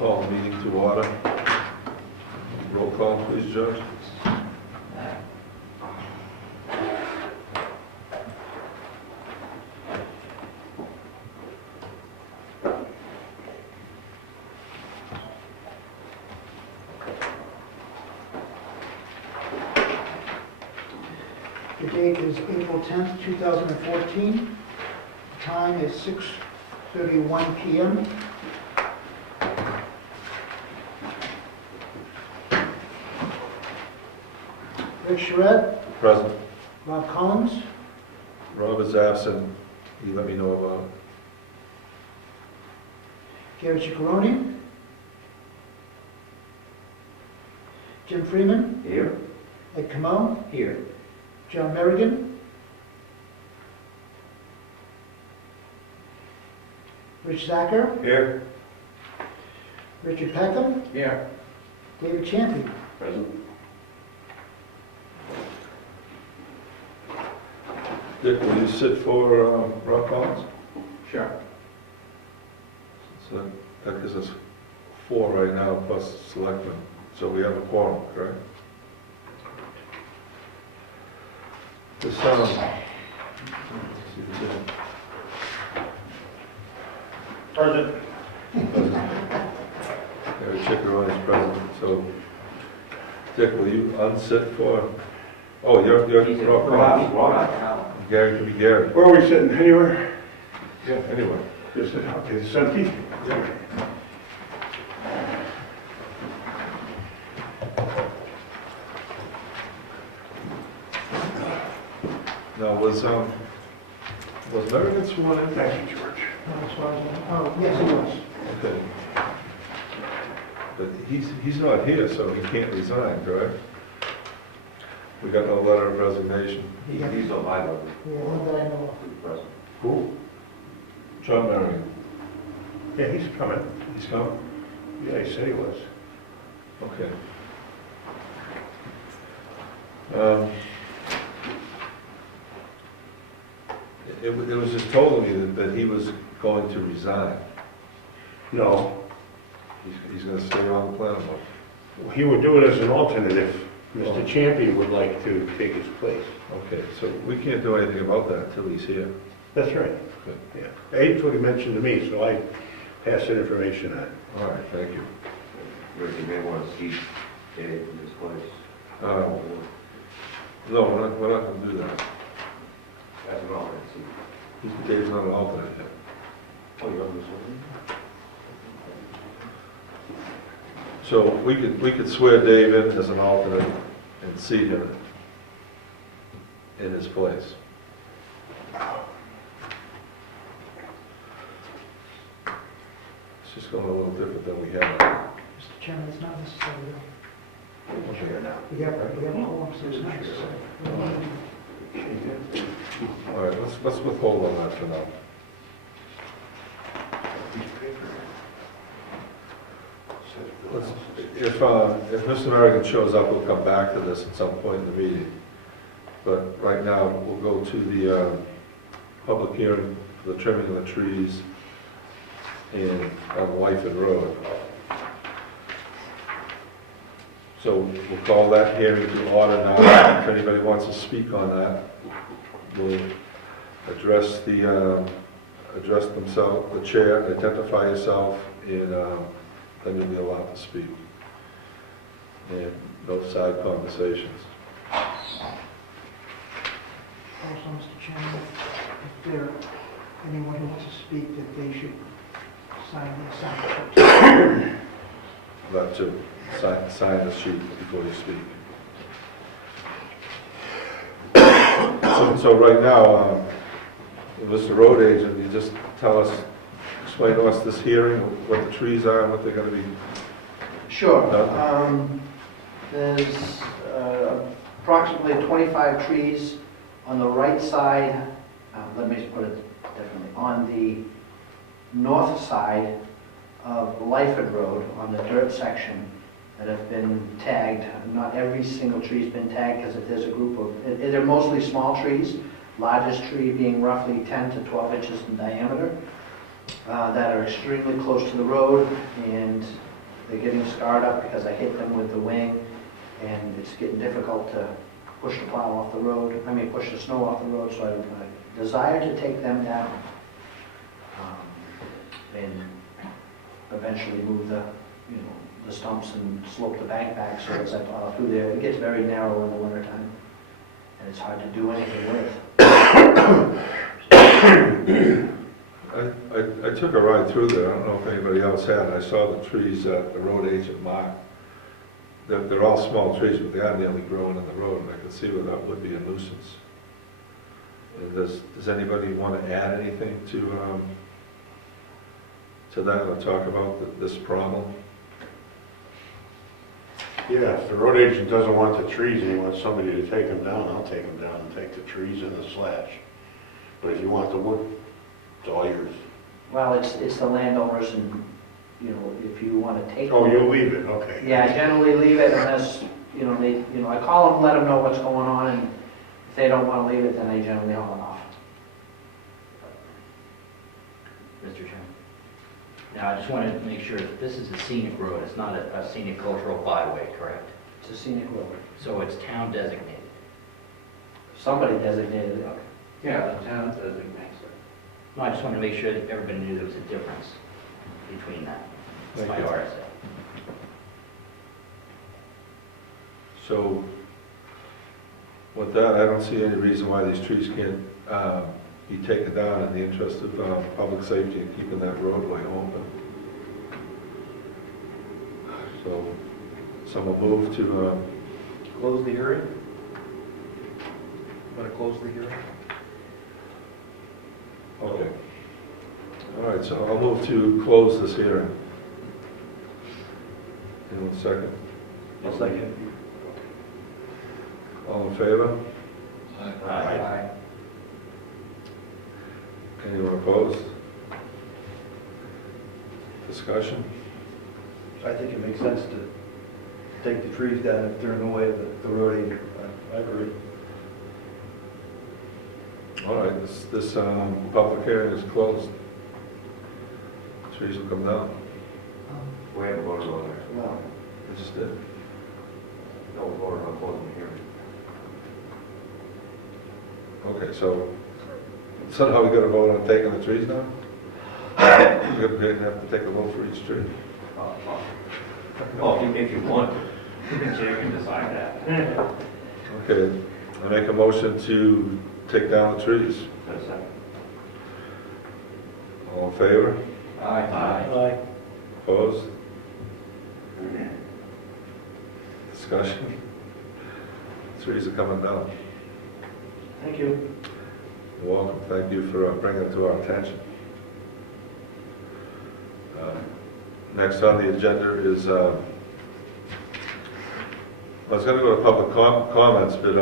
Call the meeting to order. Roll call, please, Judge. The date is April 10th, 2014. The time is 6:31 p.m. Rick Rd, Present. Rob Collins, Rob is absent. He let me know about it. Gary Ciccarone, Jim Freeman, Here. Ed Comeau, Here. John Merrigan, Rich Zacher, Here. Richard Peckham, Here. David Champion. Present. Dick, will you sit for Rob Collins? Sure. So that gives us 4 right now, plus selectmen. So we have a quorum, correct? This, let's see, Present. Gary Ciccarone is present, so Dick, will you unsit for, oh, you're Rob Collins. Gary can be Gary. Where are we sitting, anywhere? Yeah, anyway. Just, okay, it's empty? Yeah. Now, was Merrigan sworn in? Thank you, George. As far as I know. Oh, yes, it was. Okay. But he's not here, so he can't resign, correct? We got no letter of resignation. He's on my level. Yeah, one that I know Present. Who? John Merrigan. Yeah, he's coming. He's coming? Yeah, he said he was. Okay. It was just told to me that he was going to resign. No, He's going to stay on the planning board. he would do it as an alternate if Mr. Champion would like to take his place. Okay, so we can't do anything about that until he's here. That's right. Good. Yeah. That's what he mentioned to me, so I passed that information on. All right, thank you. Rick, you may want to see Dave in this place. No, we're not going to do that. As an alternate seat. Dave's not an alternate yet. Oh, you're on this one? So we could swear Dave in as an alternate and seat him in his place. It's just going a little different than we had. Mr. Chairman, it's not necessary. Here now. We have a quorum, so it's not necessary. All right, let's withhold on that for now. If Mr. Merrigan shows up, we'll come back to this at some point in the meeting. But right now, we'll go to the public hearing for the trimming of the trees on Wentworth Road. So we'll call that hearing to order now. If anybody wants to speak on that, we'll address themselves, the chair, identify yourself, and then you'll be allowed to speak. And no side conversations. Also, Mr. Chairman, if there anyone who wants to speak, that they should sign the assignment. That too. Sign the sheet before you speak. So right now, Mr. Road Agent, you just explain to us this hearing, what the trees are and what they're going to be. Sure. There's approximately 25 trees on the right side, let me put it differently, on the north side of Lyford Road, on the dirt section, that have been tagged. Not every single tree's been tagged, because if there's a group of, they're mostly small trees, largest tree being roughly 10 to 12 inches in diameter, that are extremely close to the road, and they're getting scarred up because I hit them with the wing, and it's getting difficult to push the plow off the road, push the snow off the road, so I desire to take them down. And eventually move the, the stumps and slope the bank back so as I plow through there. It gets very narrow in the wintertime, and it's hard to do anything with. I took a ride through there, I don't know if anybody else had, I saw the trees that the road agent marked. They're all small trees, but they are nearly growing in the road, and I could see where that would be a nuisance. And does anybody want to add anything to that, or talk about this problem? Yeah, if the road agent doesn't want the trees and he wants somebody to take them down, I'll take them down and take the trees and the slash. But if you want the wood, it's all yours. Well, it's the landowners, and, if you want to take. Oh, you'll leave it, okay. Yeah, I generally leave it unless, I call them, let them know what's going on, and if they don't want to leave it, then I generally haul it off. Mr. Chairman. Now, I just wanted to make sure that this is a scenic road, it's not a scenic cultural byway, correct? It's a scenic road. So it's town designated? Somebody designated it. Yeah, the town designates it. No, I just wanted to make sure that everybody knew there was a difference between that. It's my Thank you. RSA. So, with that, I don't see any reason why these trees can't be taken down in the interest of public safety and keeping that roadway open. So, someone move to, Close the hearing? Want to close the hearing? okay. All right, so I'll move to close this hearing. Anyone second? I'll second. All in favor? Aye. Anyone opposed? Discussion? I think it makes sense to take the trees down if they're in the way of the road agent. I agree. All right, this public hearing is closed. Trees will come down. We haven't voted on it. Well, We just did. No, we voted on closing the hearing. Okay, so now we got to vote on taking the trees down? We're going to have to take a vote for each tree. Well, if you want, the chair can decide that. Okay, I make a motion to take down the trees. That's it. All in favor? Aye. Opposed? Discussion? Trees are coming down. thank you. You're welcome. Thank you for bringing it to our attention. Next on the agenda is, I was going to go to public comments, but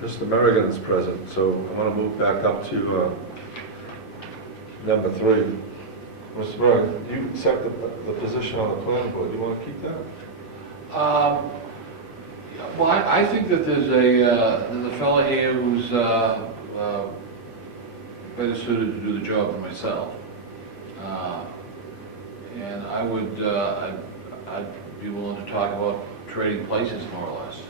Mr. Merrigan is present, so I want to move back up to number 3. Mr. Merrigan, you accepted the position on the planning board. Do you want to keep that? Well, I think that there's a fellow here who's better suited to do the job than myself. And I'd be willing to talk about trading places, more or less.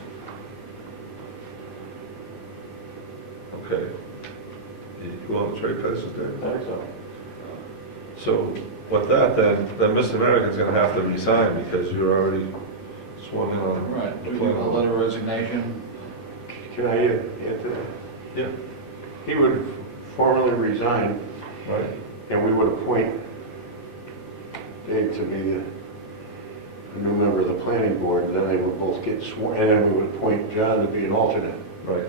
Okay. You want to trade places, Dave? I think so. So with that, then Mr. Merrigan's going to have to resign because you're already sworn in on Right, the do you planning have a board. letter of resignation? Can I add to that? Yeah. He would formally resign, Right? and we would appoint Dave to be a new member of the planning board, then they would both get sworn, and then we would appoint John to be an alternate, Right.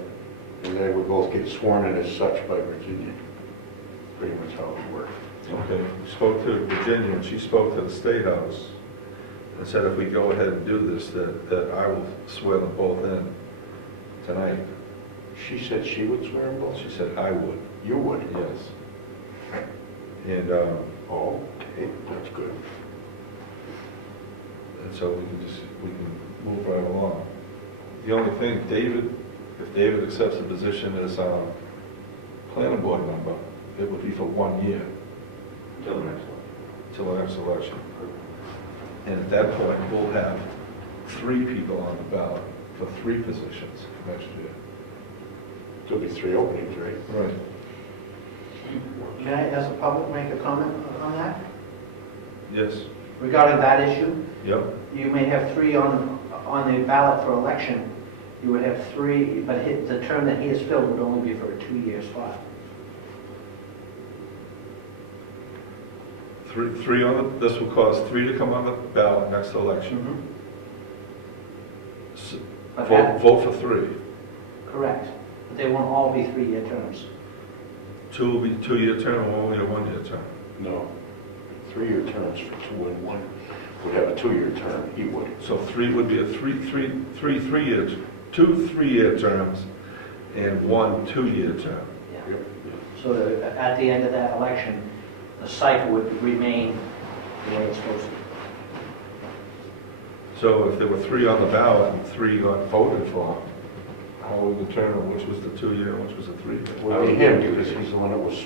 and they would both get sworn in as such by Virginia. Pretty much how it works. Okay. We spoke to Virginia, and she spoke to the State House and said if we go ahead and do this, that I will swear them both in tonight. She said she would swear them both? She said I would, You would? yes. And Oh, okay, that's good. so we can move right along. The only thing, if David accepts the position as planning board member, it would be for 1 year Until the next one. till the next election. And at that point, we'll have 3 people on the ballot for 3 positions next year. There'll be 3 openings, right? Right. May I, as a public, make a comment on that? Yes. Regarding that issue, Yep. you may have 3 on the ballot for election. You would have 3, but the term that he has filled would only be for a 2-year spot. 3 on the, this will cause 3 to come on the ballot next election. S- But Vote, that- vote for 3. Correct. But they won't all be 3-year terms. 2 will be 2-year term, and 1 will be a 1-year term. No. 3-year terms for 2 and 1 would have a 2-year term, he would. So 3 would be a 3-year, 2 3-year terms, and 1 2-year term. Yeah. So that at the end of that election, the cycle would remain the way it's supposed to. So if there were 3 on the ballot and 3 got voted for, how would we determine which was the 2-year and which was the 3-year? Would be him, because he's the one that was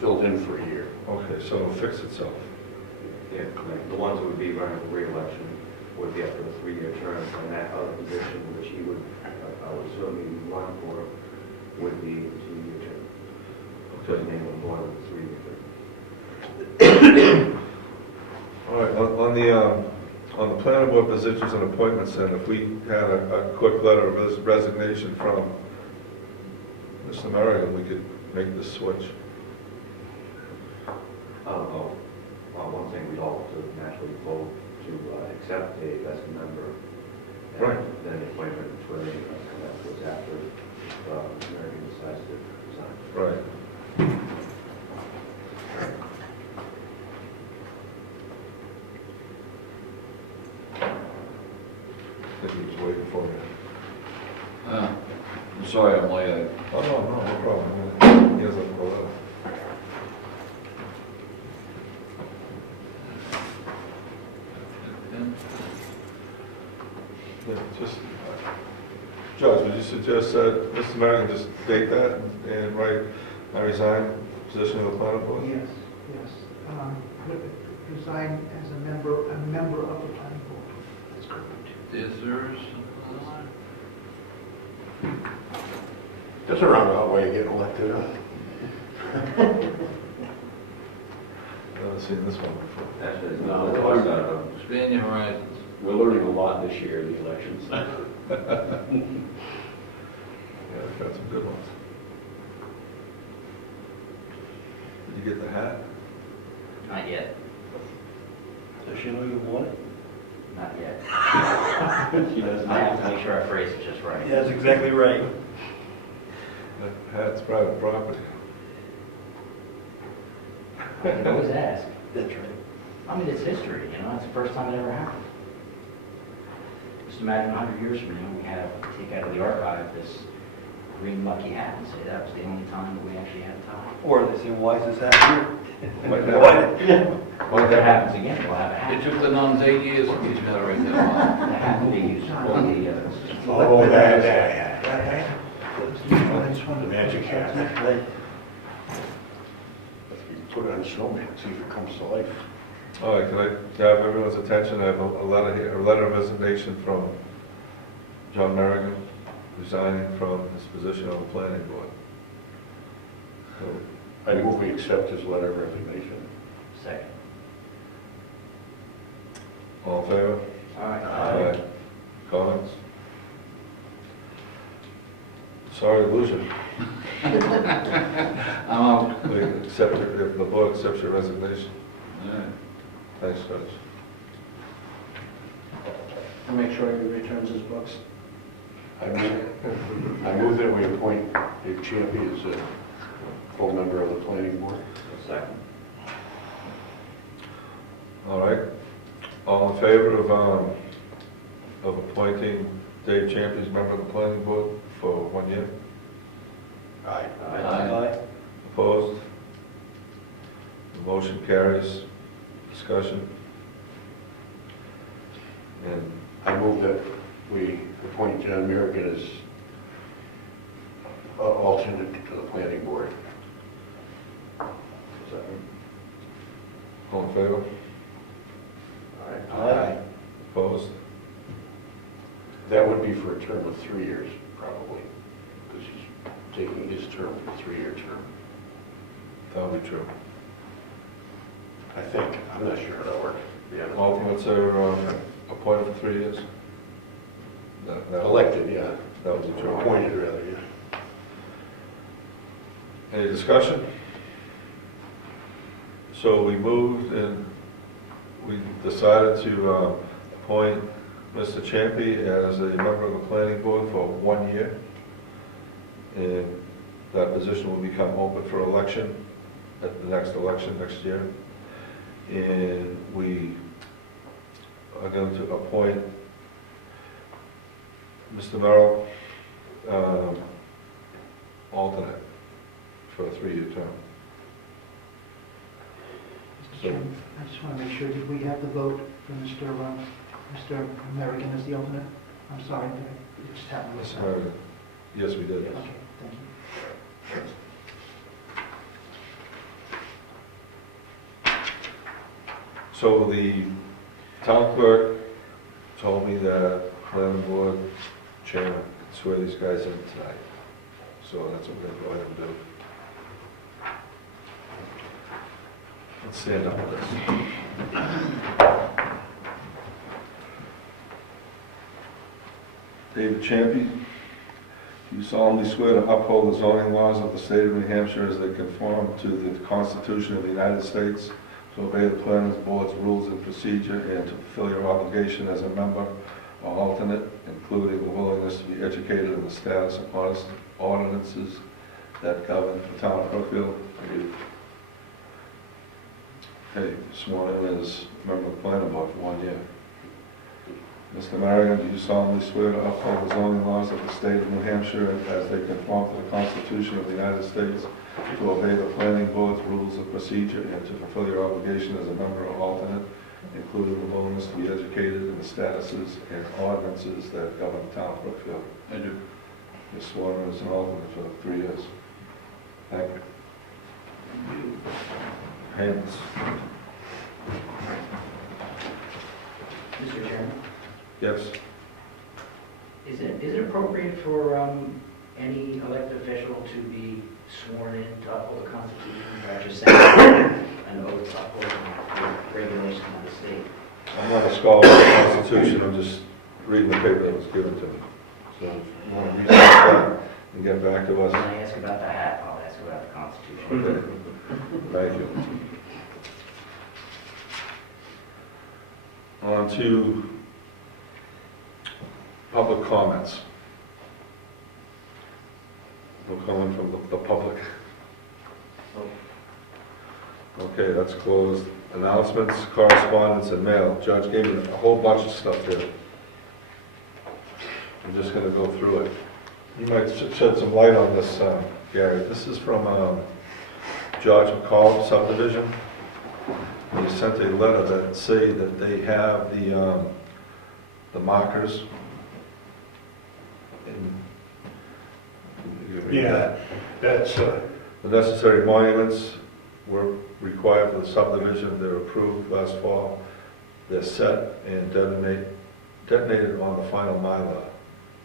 filled in for a year. Okay, so it'll fix itself. Yeah, the ones that would be running for re-election would be up to a 3-year term, and that other position, which he would, I would assume he would run for, would be a 2-year term. Okay. And then one of the 3-year term. All right, on the planning board positions and appointments, and if we had a quick letter of resignation from Mr. Merrigan, we could make this switch. Well, one thing we'd all to naturally vote to accept a as a member. And Right. then the appointment for the, that was after American decides to resign. Right. I think he was waiting for me. I'm sorry I'm late. Oh, no problem. He has a letter. Yeah, just, Judge, would you suggest that Mr. Merrigan just date that and write, I resign position of the planning board? Yes, yes. Resign as a member of the planning board. That's correct. Is there some? That's a roundabout way of getting elected, huh? Never seen this one before. Actually, No, there's no talk about Expand your horizons. We're learning a lot this year in the elections. Yeah, we've got some good ones. Did you get the hat? Not yet, Does she know you want it? not yet. She doesn't. I have to make sure I phrase it just right. Yeah, that's exactly right. That hat's private property. I can always ask. That's right. I mean, it's history, it's the first time it ever happened. Just imagine 100 years from now, we have, take out of the archive this green lucky hat and say that was the only time that we actually had a tie. Or they say, why is this happening? Might Well, if that happens again, we'll have a It hat. took the nuns 8 years to teach me how to write that line. The hat will be used for the, Oh, that. I just wanted The to- magic hat. Right. Put it on snowman, see if it comes to life. All right, can I have everyone's attention? I have a letter here, a letter of resignation from John Merrigan, resigning from his position on the planning board. So, I move we accept his letter of resignation. second. all in favor? All right. Comments? Sorry to lose you. I'm out. We accept, the board accepts your resignation. All right. Thanks, Judge. And make sure he returns his books. I move that we appoint Dave Champy as a full member of the planning board. Second. All right. All in favor of appointing Dave Champion as member of the planning board for 1 year? Aye. Aye. Opposed? The motion carries. Discussion? And I move that we appoint John Merrigan as alternate to the planning board. Second. all in favor? All right. Aye. be for a term of 3 years, probably, because he's taking his term for a 3-year term. That'll be true. I think, I'm not sure how that works. Yeah. Alternates are appointed for 3 years? That- Elected, yeah. That would be true. Appointed, rather, yeah. Any discussion? So we moved and we decided to appoint Mr. Champy as a member of the planning board for 1 year. And that position will become open for election at the next election next year. And we are going to appoint Mr. Merrill, alternate for a 3-year term. Mr. Chairman, I just want to make sure, did we have the vote for Mr. American as the alternate? I'm sorry, did I just have Mr. Merrill, yes, we did. Okay, thank you. So the town clerk told me that planning board chairman can swear these guys in tonight. So that's what we're gonna go ahead and do. Let's stand up with this. David Champy, do you solemnly swear to uphold the zoning laws of the state of New Hampshire as they conform to the Constitution of the United States, to obey the planning board's rules and procedure, and to fulfill your obligation as a member or alternate, including the willingness to be educated in the status of ordinances that govern the town of Brookfield? Okay, sworn in as member of the planning board for 1 year. Mr. Marion, do you solemnly swear to uphold the zoning laws of the state of New Hampshire as they conform to the Constitution of the United States, to obey the planning board's rules of procedure, and to fulfill your obligation as a member or alternate, including the willingness to be educated in the statuses and ordinances that govern the town of Brookfield? I do. You're sworn in as an alternate for 3 years. Thank you. Hands. Mr. Chairman, Yes. is it appropriate for any elected official to be sworn in to uphold the Constitution, or just saying an oath to uphold the regulations of the state? I'm not a scholar of the Constitution, I'm just reading the paper that was given to me. So if you want to research that and get back to us. When I ask about the hat, I'll ask about the Constitution. Okay. Thank you. On to public comments. No comment from the public. Okay, that's closed. Announcements, correspondence, and mail. Judge gave me a whole bunch of stuff here. I'm just going to go through it. You might shed some light on this, Gary. This is from George McCall subdivision. They sent a letter that say that they have the markers in. Yeah, that's, The necessary monuments were required for the subdivision. They're approved last fall. They're set and detonated on the final Mylar.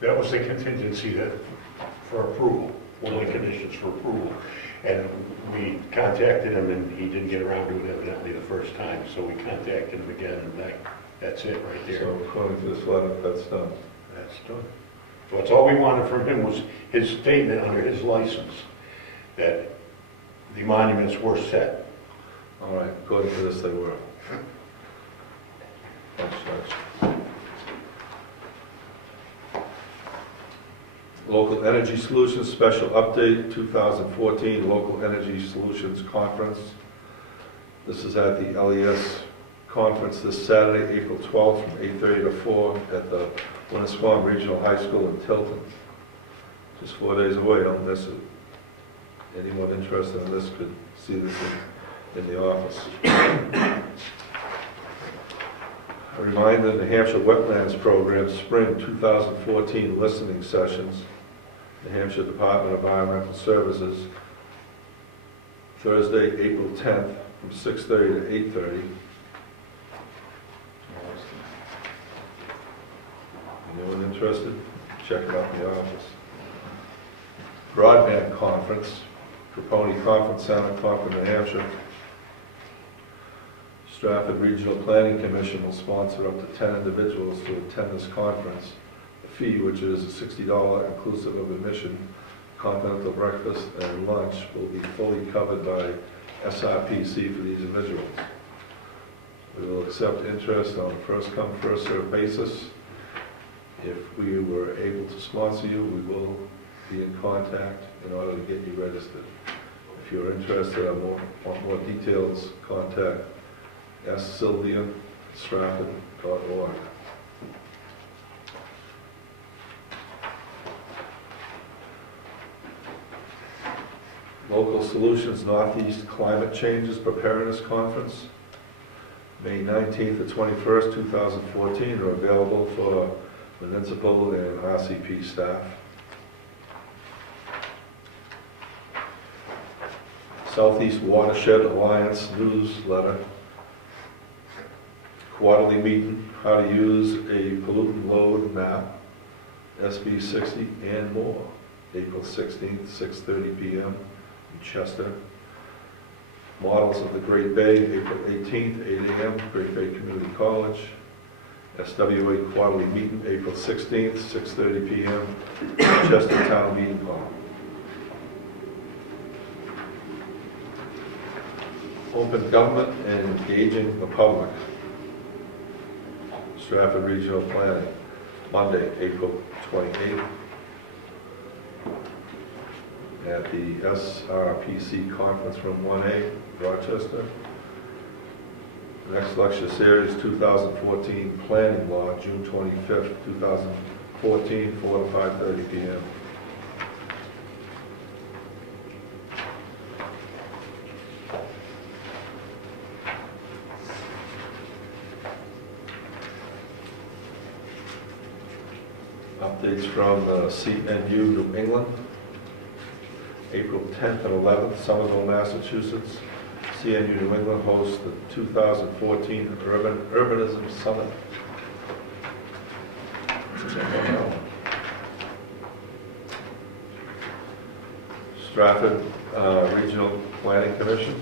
that was the contingency that, for approval, one of the conditions for approval. And we contacted him and he didn't get around to it evidently the first time, so we contacted him again and that's it right there. So according to this letter, that's done. That's done. So that's all we wanted from him was his statement under his license that the monuments were set. All right, according to this, they were. Thanks, Judge. Local Energy Solutions Special Update 2014 Local Energy Solutions Conference. This is at the LES conference this Saturday, April 12th from 8:30 to 4 at the Winnisquam Regional High School in Tilton. Just 4 days away, don't miss it. Anyone interested in this could see this in the office. A reminder, New Hampshire Wetlands Program Spring 2014 listening sessions, New Hampshire Department of Environmental Services, Thursday, April 10th from 6:30 to 8:30. Anyone interested? Check it out in the office. Broadband Conference, Comeau Conference Center, Concord, New Hampshire. Stratford Regional Planning Commission will sponsor up to 10 individuals to attend this conference. The fee, which is $60 inclusive of admission, continental breakfast, and lunch, will be fully covered by SRPC for these individuals. We will accept interest on a first-come, first-served basis. If we were able to sponsor you, we will be in contact in order to get you registered. If you're interested or want more details, contact sylvia@stratford.org. Local Solutions Northeast Climate Changes Preparedness Conference, May 19th to 21st, 2014, are available for municipal and RCP staff. Southeast Watershed Alliance newsletter, quarterly meeting, how to use a pollutant load map, SB 60, and more, April 16th, 6:30 p.m. in Chester. Models of the Great Bay, April 18th, 8 a.m., Great Bay Community College. SWA quarterly meeting, April 16th, 6:30 p.m., Chester Town Meeting Hall. Open government and engaging the public. Stratford Regional Planning, Monday, April 28th, at the SRPC Conference Room 1A, Rochester. Next lecture series, 2014 Planning Law, June 25th, 2014, 4 to 5:30 p.m. Updates from the CNU New England, April 10th and 11th, Somerville, Massachusetts. CNU New England hosts the 2014 Urbanism Summit. Stratford Regional Planning Commission.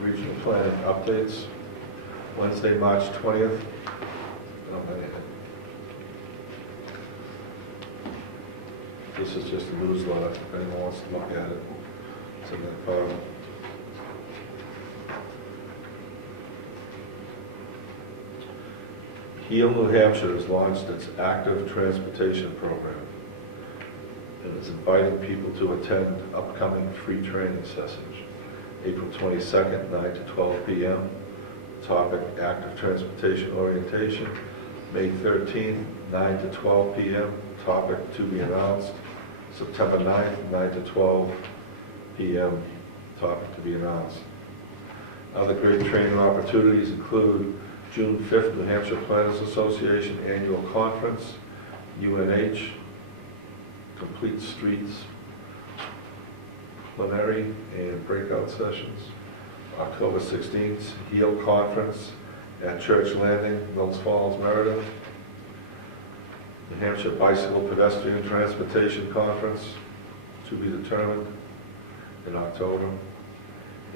Regional planning updates, Wednesday, March 20th. This is just a newsletter, if anyone wants to look at it. It's in that file. Heal New Hampshire has launched its active transportation program and is inviting people to attend upcoming free training sessions. April 22nd, 9 to 12 p.m. Topic, active transportation orientation. May 13th, 9 to 12 p.m. Topic, to be announced. September 9th, 9 to 12 p.m. Topic, to be announced. Other great training opportunities include June 5th, New Hampshire Planners Association Annual Conference, UNH, Complete Streets, plenary and breakout sessions. October 16th, HEAL Conference at Church Landing, Mills Falls, Meredith. New Hampshire Bicycle Pedestrian Transportation Conference, to be determined, in October.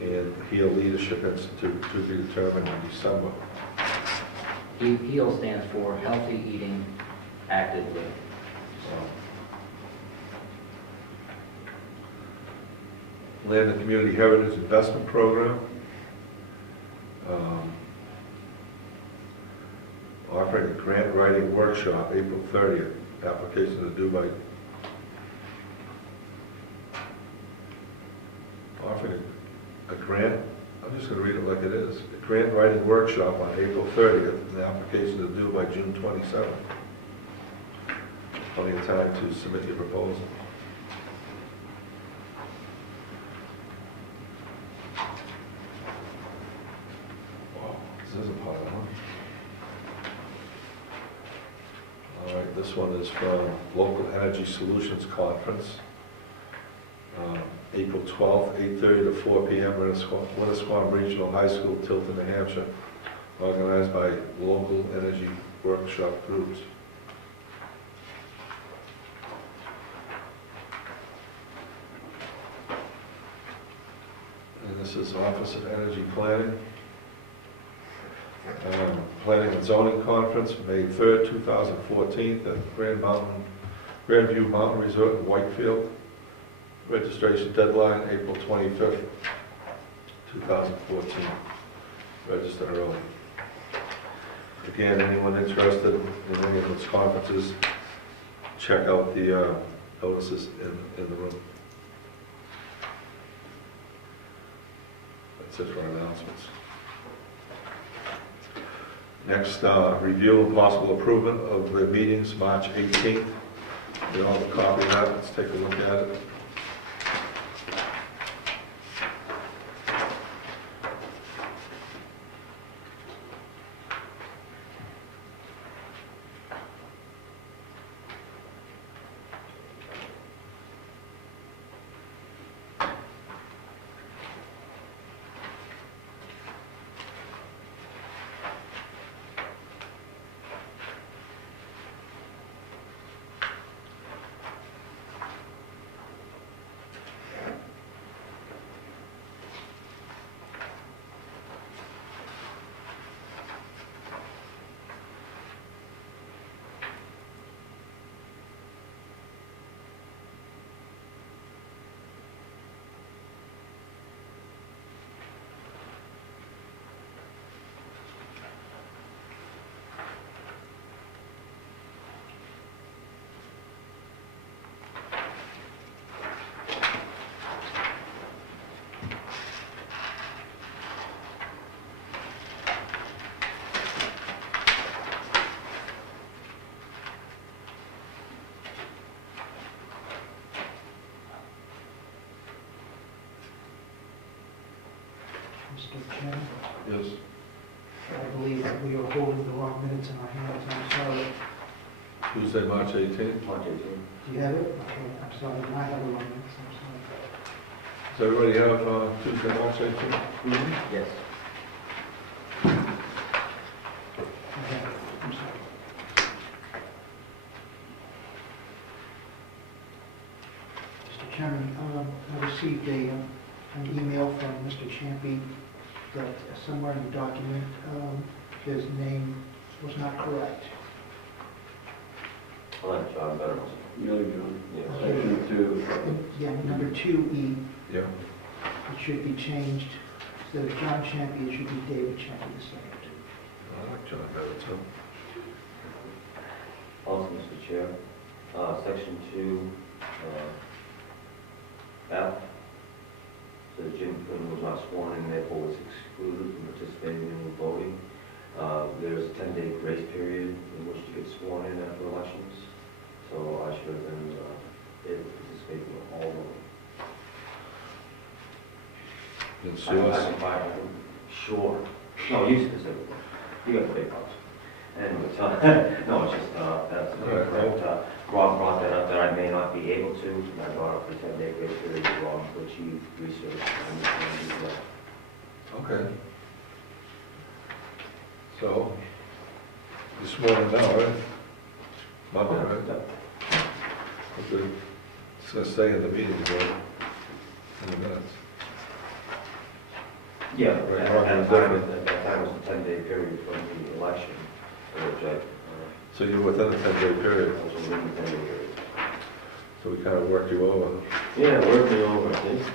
And HEAL Leadership Institute, to be determined in December. HEAL stands for Healthy Eating, Active Living. Land and Community Heritage Investment Program. Offering a grant writing workshop April 30th. Applications are due by... Offering a grant, I'm just going to read it like it is. A grant writing workshop on April 30th, and the applications are due by June 27th. Plenty of time to submit your proposal. This is a pile, huh? All right, this one is from Local Energy Solutions Conference. April 12th, 8:30 to 4 p.m., Winnisquam Regional High School, Tilton, New Hampshire, organized by local energy workshop groups. And this is Office of Energy Planning. Planning and Zoning Conference, May 3rd, 2014, at Grandview Mountain Resort in Whitefield. Registration deadline, April 25th, 2014. Register early. Again, anyone interested in any of those conferences, check out the notices in the room. That's it for our announcements. Next, review and possible approval of the meetings, March 18th. You all have a copy of that, let's take a look at it. Mr. Chairman, Yes. I believe that we are holding the wrong minutes in our hands, I'm sorry. Tuesday, March 18th. March 18th. Do you have it? Okay, I'm sorry, I have the wrong minutes, I'm sorry. Does everybody have Tuesday, March 18th? Yes. Okay, I'm sorry. Mr. Chairman, I received an email from Mr. Champy that somewhere in the document, his name was not correct. I'll let John better. Really, John? Yeah. Section 2. Yeah, number 2E, Yeah. it should be changed, instead of John Champy, it should be David Champy II. I like John better too. Also, Mr. Chair, section 2, F, says Jim Quinn was not sworn in, therefore was excluded from participating in voting. There's a 10-day grace period in which to get sworn in after elections, so I should have been able to participate in all voting. Didn't sue us. Sure. No, you specifically. You got the big house. Anyway, no, it's just, that's correct. Rob brought that up, that I may not be able to, and I brought up the 10-day grace period to Rob, which he researched and he Okay. So, you sworn in now, right? Monday, right? Okay. It's gonna stay in the meeting, right? In the minutes. Yeah, Right, at that time was a 10-day period from the election, which I So you're within a 10-day period, was within the 10-day period. so we kind of worked you over. Yeah, worked me over.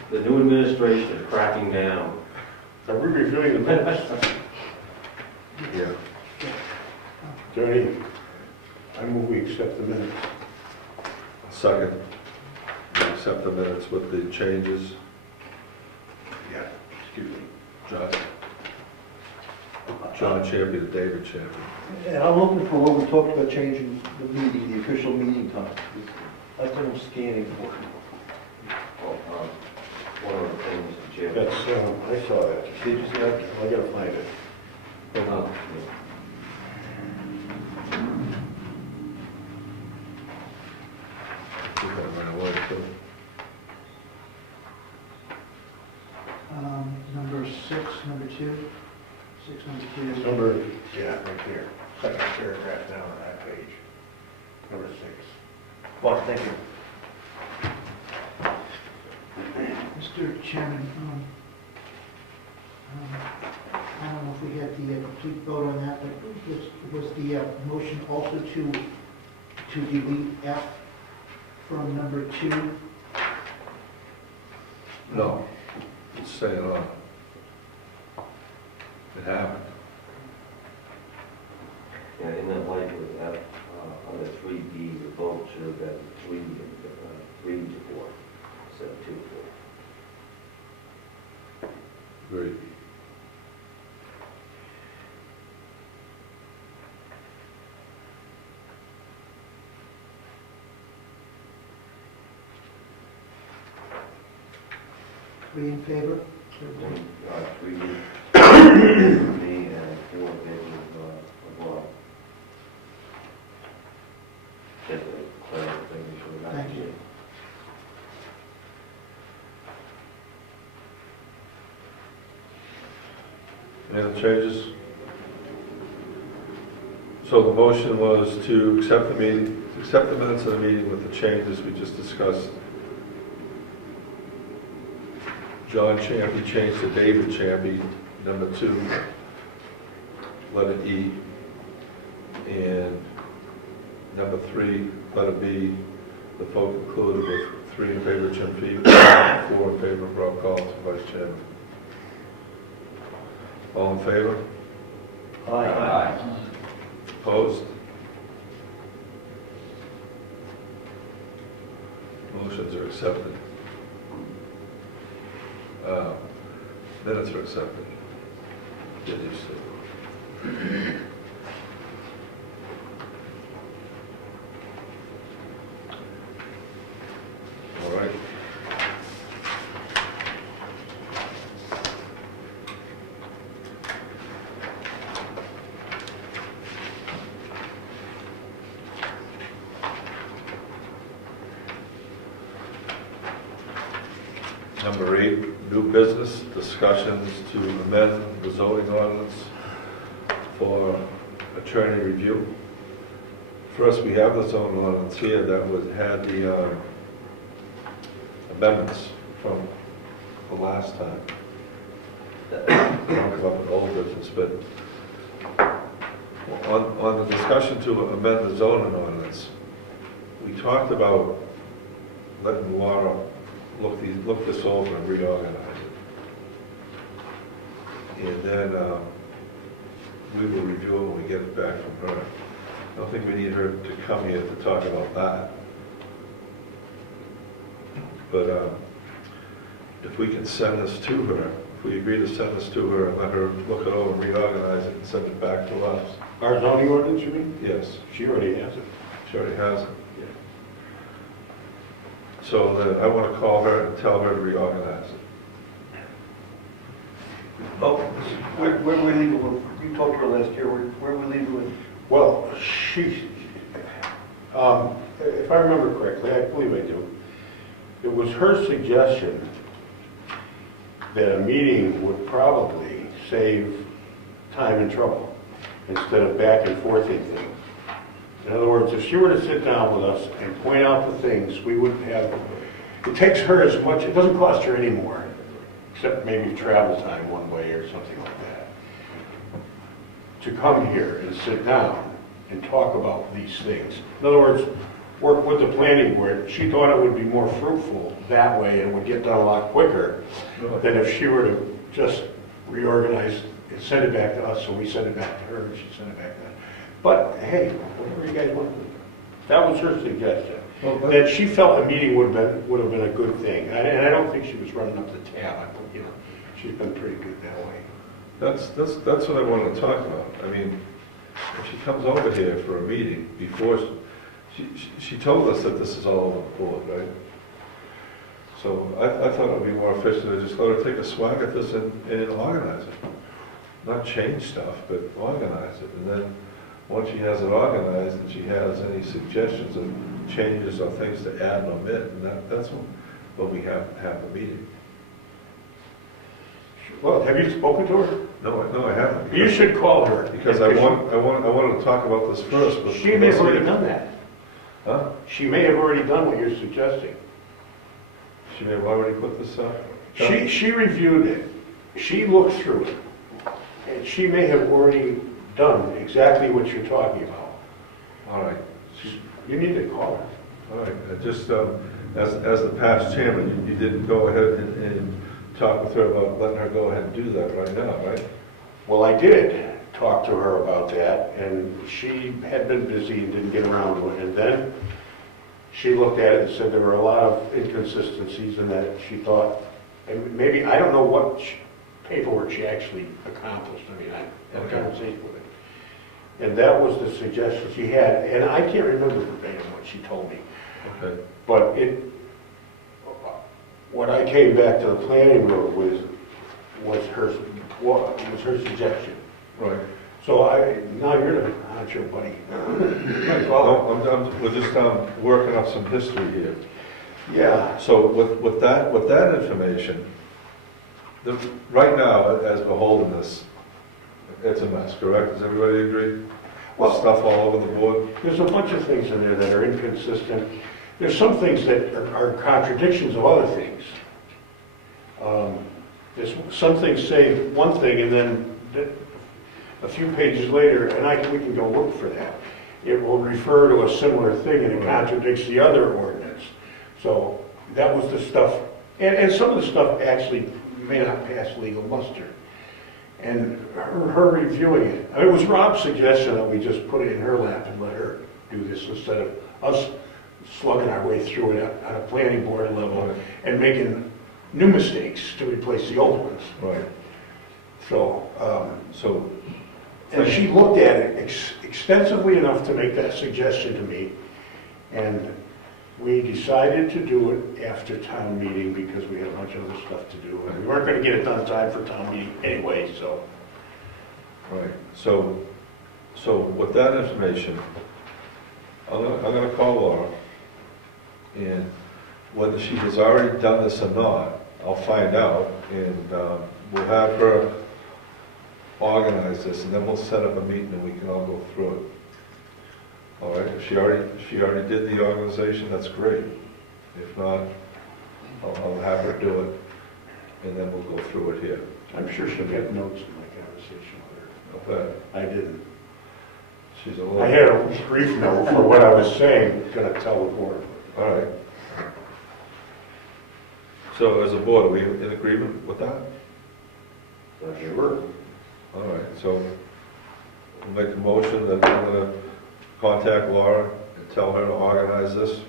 The new administration is cracking down. Are we reviewing the minutes? Yeah. Attorney, I move we accept the minutes. Second, we accept the minutes with the changes. Yeah, excuse me. John Champy to David Champy. And I'm looking for what we talked about changing the meeting, the official meeting time. That's what I'm scanning for. Well, one of the things, Mr. Chair. That's, I saw that. Did you see that? I gotta find it. Yeah. We're gonna run away too. 2? 6 number 2. Number, yeah, right there, second paragraph down on that page, number 6. Well, thank you. Mr. Chairman, I don't know if we had the complete vote on that, but was the motion also to delete F from number 2? No, it's staying on. It happened. Yeah, in that light with F, under 3B, the vote should have been 3 to 4, instead of 2 to 4. Agreed. Three in favor? 3 me and 4 favor of Rob. Just a clarification. Thank you. Any other changes? So the motion was to accept the minutes of the meeting with the changes we just discussed. John Champy changed to David Champy, number 2, letter E. And number 3, letter B, the vote concluded with 3 in favor of Jim Fee, 4 in favor of Rob Collins, Vice Chairman. All in favor? Aye. Opposed? Motions are accepted. Minutes are accepted. Get used to it. All right. Number 8, new business discussions to amend the zoning ordinance for attorney review. First, we have the zoning ordinance here that had the amendments from the last time. I don't come up with old business, but on the discussion to amend the zoning ordinance, we talked about letting Laura look this over and reorganize it. And then we will review it when we get it back from her. I don't think we need her to come here to talk about that. But if we can send this to her, if we agree to send this to her and let her look it over and reorganize it and send it back to us. Our zoning ordinance, you mean? Yes, She already has it. she already has it. So then I want to call her and tell her to reorganize it. Oh, where we leave it with, you talked to her last year, where we leave it with? Well, if I remember correctly, I believe I do, it was her suggestion that a meeting would probably save time and trouble instead of back and forthing things. In other words, if she were to sit down with us and point out the things, we wouldn't have, it takes her as much, it doesn't cost her any more, except maybe travel time one way or something like that, to come here and sit down and talk about these things. In other words, work with the planning board. She thought it would be more fruitful that way and would get done a lot quicker than if she were to just reorganize and send it back to us, so we send it back to her and she sent it back to us. But hey, whatever you guys want to do. That was her suggestion. That she felt a meeting would have been a good thing. And I don't think she was running up the tab. You know, she's been pretty good that way. That's what I wanted to talk about. I mean, if she comes over here for a meeting before, she told us that this is all over the board, right? So I thought it would be more efficient to just let her take a swag at this and organize it. Not change stuff, but organize it. And then once she has it organized and she has any suggestions of changes or things to add and omit, and that's when we have a meeting. Well, have you spoken to her? No, I haven't. You should call her. Because I wanted to talk about this first, but. She may have already done that. Huh? She may have already done what you're suggesting. She may have already put this up? She reviewed it, she looked through it, and she may have already done exactly what you're talking about. All right, You need to call her. all right. I just, as the past chairman, you didn't go ahead and talk with her about letting her go ahead and do that right now, right? Well, I did talk to her about that, and she had been busy and didn't get around to it. And then she looked at it and said there were a lot of inconsistencies in that she thought, and maybe, I don't know what paperwork she actually accomplished. I mean, I had a conversation with her. And that was the suggestion she had, and I can't remember verbatim what she told me. Okay. But what I came back to the planning board was her suggestion. Right. So now you're the honcho buddy. Well, we're just working off some history here. Yeah. So with that information, right now, as we're holding this, it's a mess, correct? Does everybody agree? Well, Stuff all over the board? there's a bunch of things in there that are inconsistent. There's some things that are contradictions of other things. There's some things say one thing and then a few pages later, and we can go look for that. It will refer to a similar thing and it contradicts the other ordinance. So that was the stuff, and some of the stuff actually may not pass legal muster. And her reviewing it, I mean, it was Rob's suggestion that we just put it in her lap and let her do this instead of us slugging our way through it on a planning board level and making new mistakes to replace the old ones. Right. So, So, and she looked at it extensively enough to make that suggestion to me. And we decided to do it after town meeting because we had a bunch of other stuff to do. And we weren't going to get it done in time for town meeting anyway, so. right. So with that information, I'm gonna call Laura, and whether she has already done this or not, I'll find out, and we'll have her organize this, and then we'll set up a meeting and we can all go through it. All right, if she already did the organization, that's great. If not, I'll have her do it, and then we'll go through it here. I'm sure she'll get notes in my conversation with her. Okay. I didn't. She's a little. I had a brief note for what I was saying, gonna tell the board. All right. So as a board, are we in agreement with that? Sure. All right, so we'll make a motion that I'm gonna contact Laura and tell her to organize this.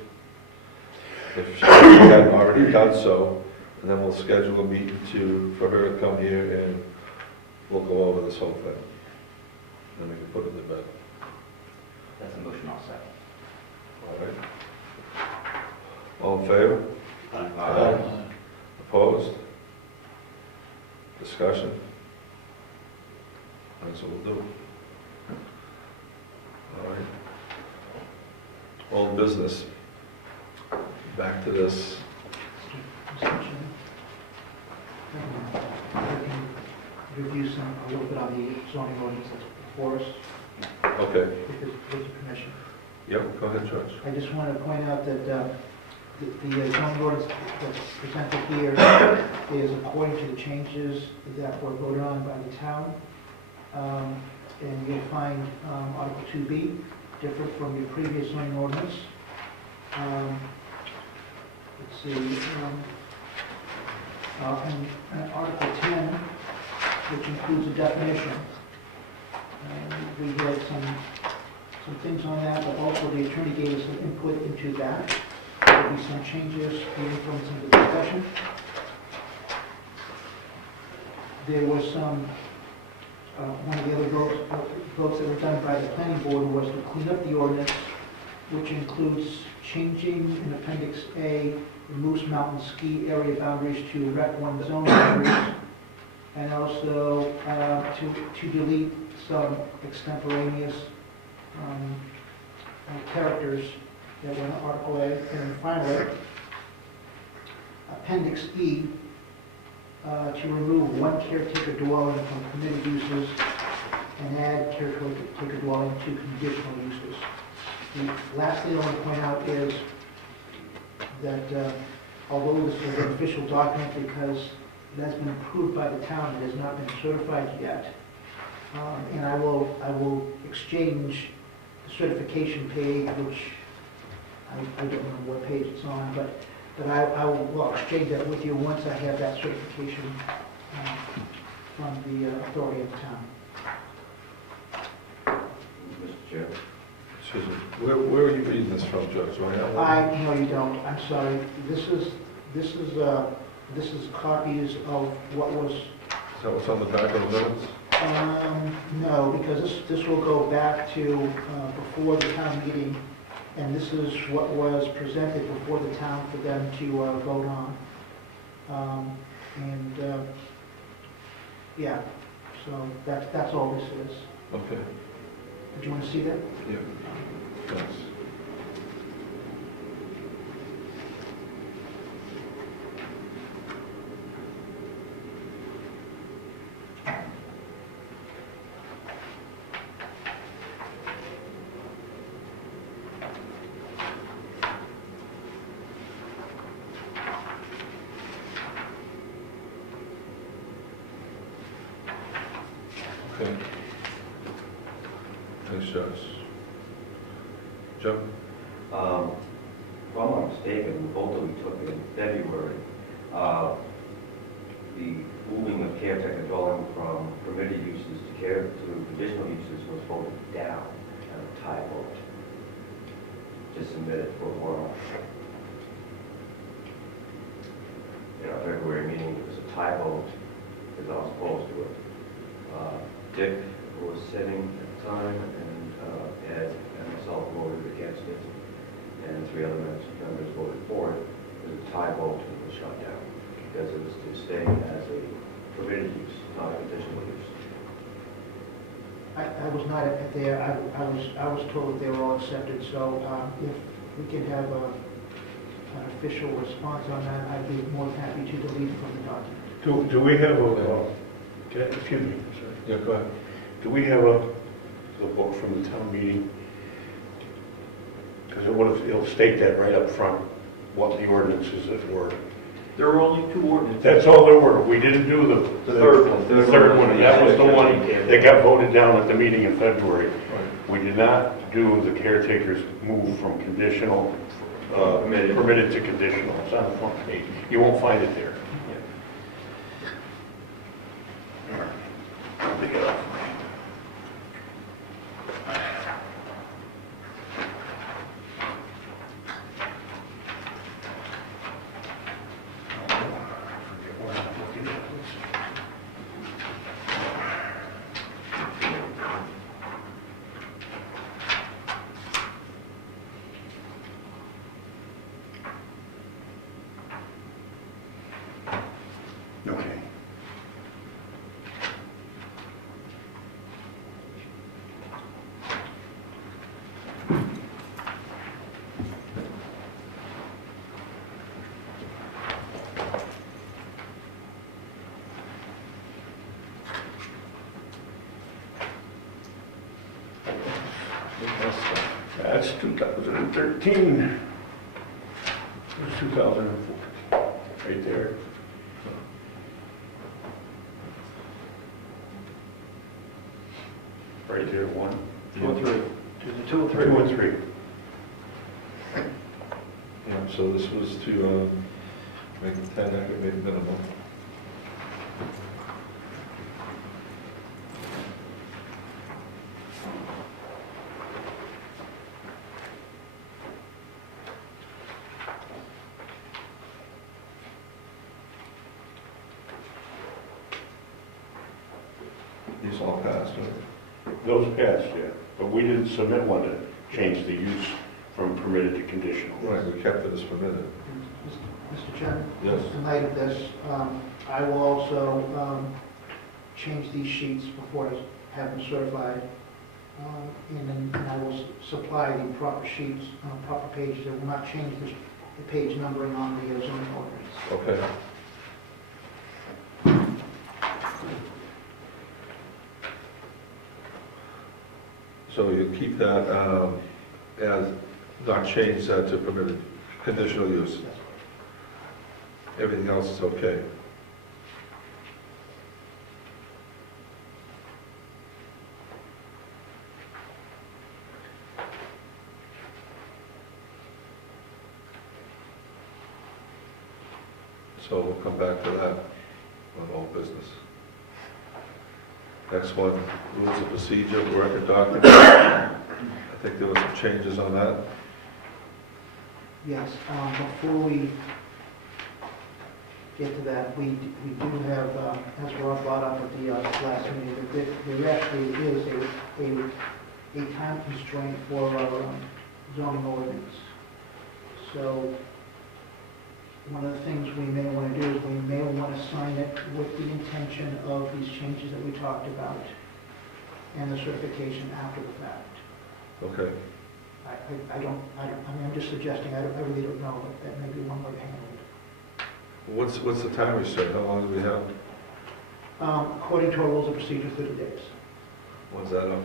If she hadn't already done so, and then we'll schedule a meeting for her to come here and we'll go over this whole thing. Then we can put it to bed. That's a motion I'll second. All right. All in favor? Aye. Opposed? Discussion? That's what we'll do. All right. Old business. Back to this. Mr. Chairman, I can review a little bit on the zoning ordinance that's before us, Okay. with your permission. Yep, go ahead, George. I just want to point out that the zoning ordinance that's presented here is according to the changes that were voted on by the town. And you'll find Article 2B different from your previous zoning ordinance. Let's see, and Article 10, which includes a definition. We had some things on that, but also the attorney gave us some input into that. There'll be some changes, the influence in the discussion. There was some, one of the other votes that were done by the planning board was to clean up the ordinance, which includes changing in Appendix A, the Moose Mountain ski area boundaries to Rec 1 zone boundaries, and also to delete some extemporaneous characters that were in Article A. And finally, Appendix E to remove one caretaker dwelling from permitted uses and add caretaker dwelling to conditional uses. The last thing I want to point out is that although this is an official document because it has been approved by the town, it has not been certified yet. And I will exchange the certification page, which I don't know what page it's on, but I will exchange that with you once I have that certification from the authority of the town. Mr. Chair. Excuse me, where are you reading this from, Judge? Do I have one? No, you don't, I'm sorry. This is copies of what was, Is that what's on the back of the minutes? no, because this will go back to before the town meeting, and this is what was presented before the town for them to vote on. Yeah, so that's all this is. Okay, Did you want to see that? yeah, thanks. Okay. Thanks, Judge. Joe? If I'm not mistaken, both that we took in February, the moving of caretaker dwelling from permitted uses to conditional uses was voted down at a tie vote. Just submitted for warrant. In our February meeting, it was a tie vote, because I was opposed to it. Dick was sitting at the time, and Ed and myself voted against it, and 3 other members voted for it. It was a tie vote, and it was shut down, because it was to stay as a permitted use, not a conditional use. I was not at there, I was told that they were all accepted, so if we can have an official response on that, I'd be more than happy to delete it from the document. Do we have excuse me, sorry. Yeah, go ahead. Do we have a book from the town meeting? Because it'll state that right up front, what the ordinances that were. There were only 2 ordinances. That's all there were. We didn't do the third one. The third one, and that was the one that got voted down at the meeting in February. We did not do the caretaker's move from conditional, permitted to conditional. It's on the front page. You won't find it there. Pick it up. Okay. That's 2013. There's 2004, right there. Right there, 1, 2 and 3. To the 2 and 3. 2 and 3. Yeah, so this was to make the 10 acre minimum. These all passed, right? Those passed, yeah. But we didn't submit one to change the use from permitted to conditional. Right, we kept it as permitted. Mr. Chairman? Yes. In light of this, I will also change these sheets before I have them certified. And then I will supply the proper sheets, proper pages. I will not change the page numbering on the zoning ordinance. Okay. So you keep that as, not change that to permitted conditional use. Everything else is okay. So we'll come back to that on old business. Next one, rules of procedure, record document. I think there were some changes on that. Yes, before we get to that, we do have, as Rob brought up at the last meeting, that there actually is a time constraint for our zoning ordinance. So one of the things we may want to do is we may want to sign it with the intention of these changes that we talked about and the certification after the fact. Okay. I mean, I'm just suggesting, I really don't know, but that may be one way to handle it. What's the time restraint? How long do we have? According to our rules of procedure, 30 days. When's that up?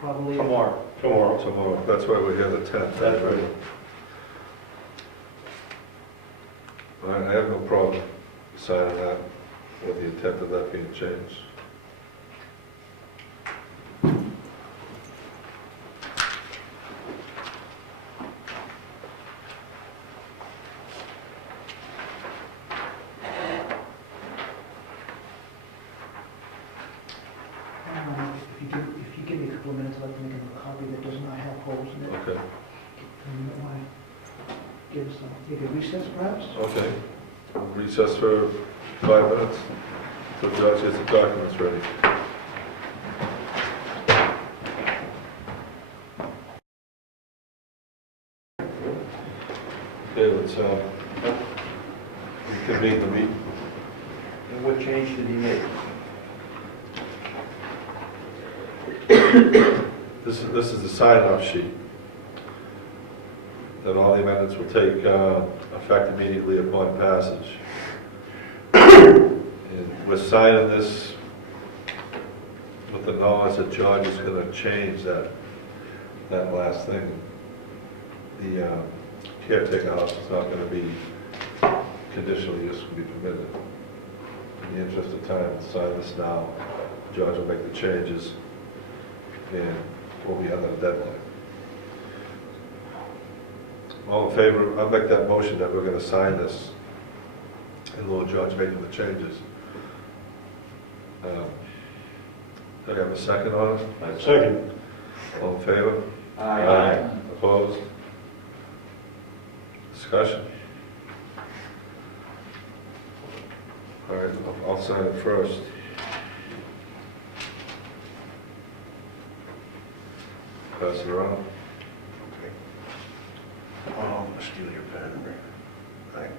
Probably. Tomorrow. Tomorrow. That's why we're here the 10th. That's right. All right, I have no problem signing that with the intent of that being changed. If you give me a couple of minutes, I'd like to make a copy that does not have holes in it. Okay. And you might want to give some, maybe a recess perhaps? Okay. We'll recess for 5 minutes till Judge gets the documents ready. Okay, let's reconvene the meeting. And what change did he make? This is the sign-off sheet. That all the amendments will take effect immediately upon passage. And we're signing this with the knowledge that George is going to change that last thing. The caretaker house is not going to be conditional use, will be permitted. In the interest of time, we'll sign this now. George will make the changes, and we'll be under the deadline. All in favor, I'll make that motion that we're going to sign this in lieu of George making the changes. Do I have a second on it? Second. All in favor? Aye. Opposed? Discussion? All right, I'll sign it first. Pass it around. Oh, steal your pen. Right. Thank you.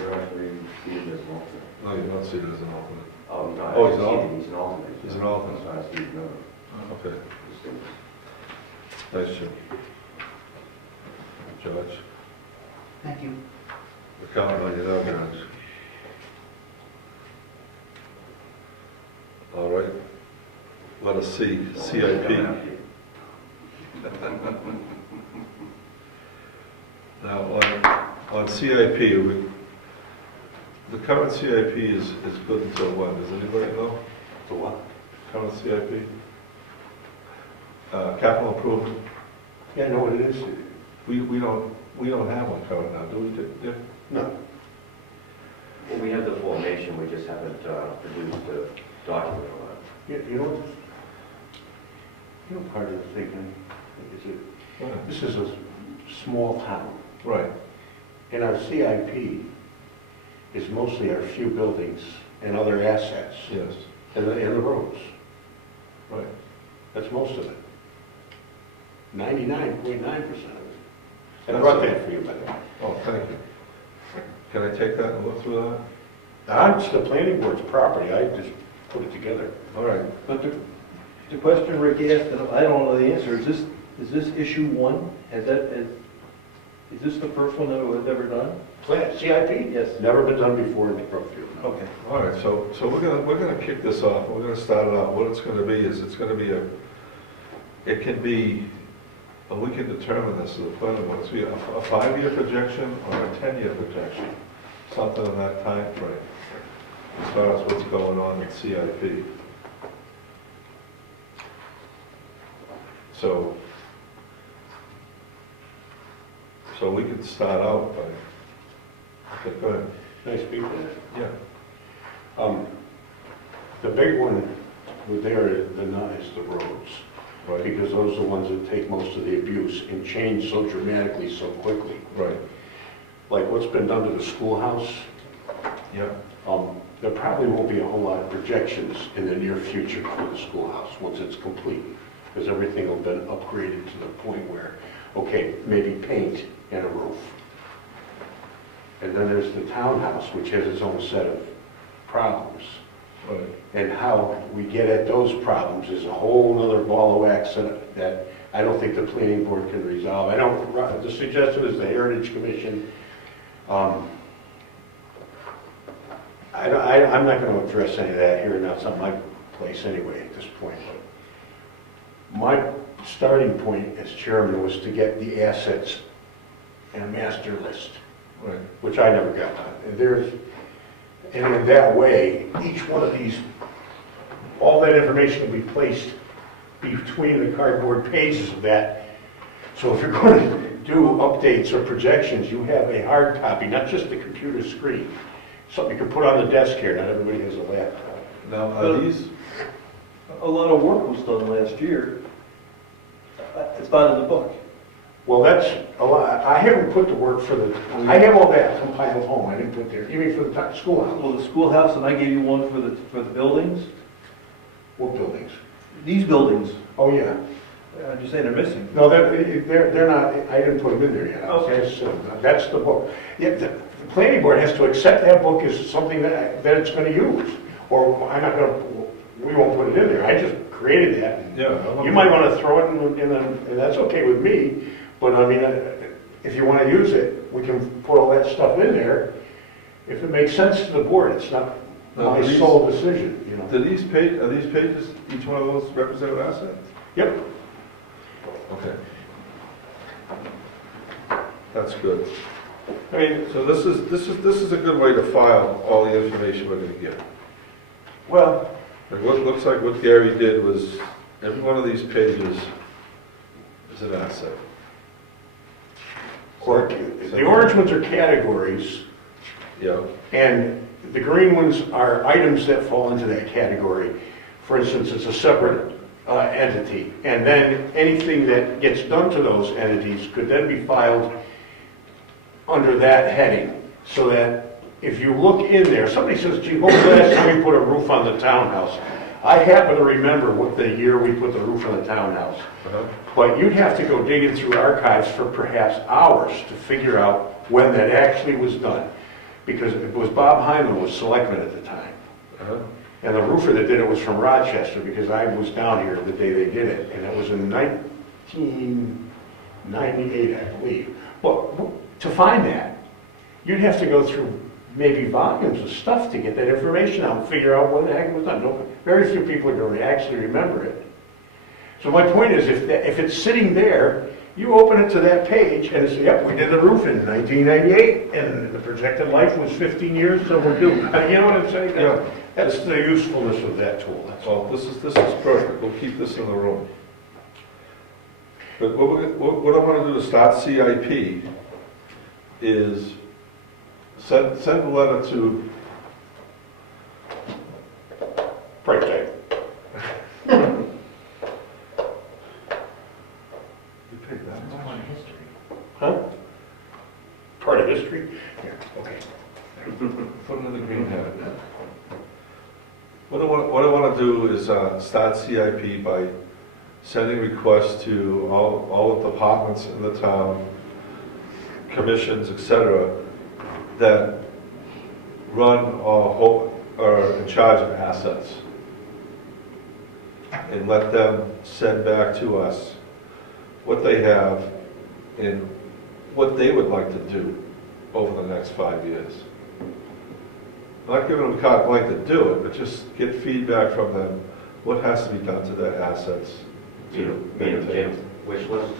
You're actually seated as an alternate. No, you're not seated as an alternate. Oh, no. Oh, he's an alternate. He's an alternate. He's an alternate. So I see you know. Okay, nice, Jim. George, Thank you. we're counting on you now, George. All right. Let us see, CIP. on CIP, the current CIP is good until when? Does anybody know? The what? Current CIP? Capital improvement? Yeah, I know what it is. We don't have one current now, do we, Dick? No. Well, we have the formation, we just haven't produced a document on it. You know, part of the thing is that this is a small town, Right, and our CIP is mostly our few buildings and other assets, yes, and the roads. right. That's most of it. 99.9% of it. And I brought that for you, by the way. Oh, thank you. Can I take that and look through It's the planning board's property, I just put it together. that? All right, But the question Rick asked, and I don't know the answer, is this issue one? Is this the first one that was ever done? CIP? Yes. Never been done before in Brookfield. No. Okay. all right, so we're gonna kick this off, and we're gonna start it out. What it's gonna be is, it can be, and we can determine this as a planning board, it's either a 5-year projection or a 10-year projection, something in that time frame, as far as what's going on in CIP. So we can start out by, okay, go ahead. Can I speak to that? Yeah, The big one with there is the roads, right, because those are the ones that take most of the abuse and change so dramatically so quickly. right, Like what's been done to the schoolhouse, yeah, there probably won't be a whole lot of projections in the near future for the schoolhouse once it's complete, because everything will have been upgraded to the point where, okay, maybe paint and a roof. And then there's the townhouse, which has its own set of problems. right. And how we get at those problems is a whole nother ball of wax that I don't think the planning board can resolve. The suggestion is the Heritage Commission. I'm not going to address any of that here now, it's not my place anyway at this point. But my starting point as chairman was to get the assets in a master list, Right. which I never got done. And in that way, each one of these, all that information will be placed between the cardboard pages of that. So if you're going to do updates or projections, you have a hard copy, not just the computer screen. Something you can put on the desk here, not everybody has a laptop. Now, are these, A lot of work was done last year. It's not in the book. Well, that's a lot. I haven't put the work for I have all that compiled home, I didn't put there, even for the schoolhouse. Well, the schoolhouse, and I gave you one for the buildings. What buildings? These buildings, Oh, yeah. I'm just saying they're missing. No, they're not, I didn't put them in there yet. Okay. That's the book. Yeah, the planning board has to accept that book as something that it's gonna use. Or we won't put it in there. I just created that. yeah. You might wanna throw it and that's okay with me, but I mean, if you wanna use it, we can put all that stuff in there. If it makes sense to the board, it's not Now, my these- sole decision, you know. Are these pages, each one of those represent an asset? Yep. Okay. That's good. I mean, So this is a good way to file all the information we're gonna get. well, Like what looks like what Gary did was, every one of these pages is an asset. or, the orange ones are categories, Yeah, and the green ones are items that fall into that category. For instance, it's a separate entity, and then anything that gets done to those entities could then be filed under that heading, so that if you look in there, somebody says, gee, when was the last time we put a roof on the townhouse? I happen to remember what the year we put the roof on the townhouse. uh-huh, But you'd have to go digging through archives for perhaps hours to figure out when that actually was done. Because it was Bob Hyman was selectman at the time. uh-huh. And the roofer that did it was from Rochester, because I was down here the day they did it. And it was in 1998, I believe. But to find that, you'd have to go through maybe volumes of stuff to get that information out and figure out when the heck it was done. Very few people are going to actually remember it. So my point is, if it's sitting there You open it to that page and it's, yep, we did the roof in 1998 and the projected life was 15 years, so we're due. You know what I'm saying? Yeah. That's the usefulness of that tool, that's all. Well, this is perfect, we'll keep this in the room. But what I want to do to start CIP is send a letter to, Right there. you pick that That's much? part of history. Huh? Part of history? Yeah, okay. Put it in the green hat. What I want to do is start CIP by sending requests to all the departments in the town, commissions, etc., that run or are in charge of assets, and let them send back to us what they have and what they would like to do over the next 5 years. Not giving them carte blanche to do it, but just get feedback from them, what has to be done to their assets. Jim, wish list?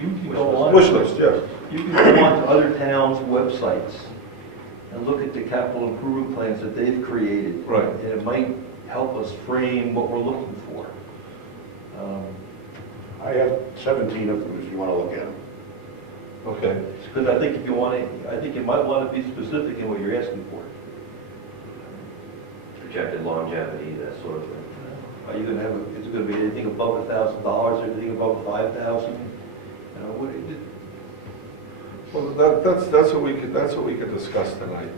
You can go on. Wish list, yes. You can go on to other towns' websites and look at the capital improvement plans that they've created. Right. And it might help us frame what we're looking for. I have 17 of them if you want to look at them. Okay. Because I think if you want to, I think you might want to be specific in what you're asking for. Projected longevity, that sort of thing. Are you going to have, is it going to be anything above $1,000, anything above 5,000? You know, what, Well, that's what we could discuss tonight.